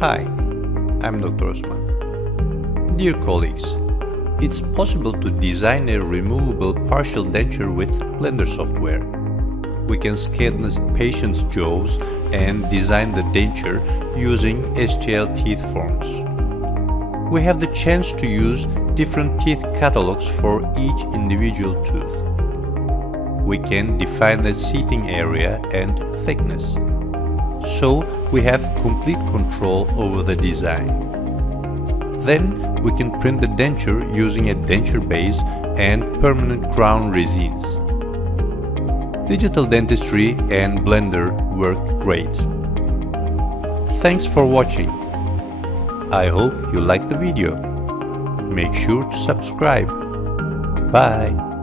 Hi, I'm Dr. Osman. Dear colleagues, it's possible to design a removable partial denture with Blender software. We can scan the patient's jaws and design the denture using STL teeth forms. We have the chance to use different teeth catalogs for each individual tooth. We can define the seating area and thickness, so we have complete control over the design. Then we can print the denture using a denture base and permanent crown resins. Digital dentistry and Blender work great. Thanks for watching. I hope you liked the video. Make sure to subscribe. Bye.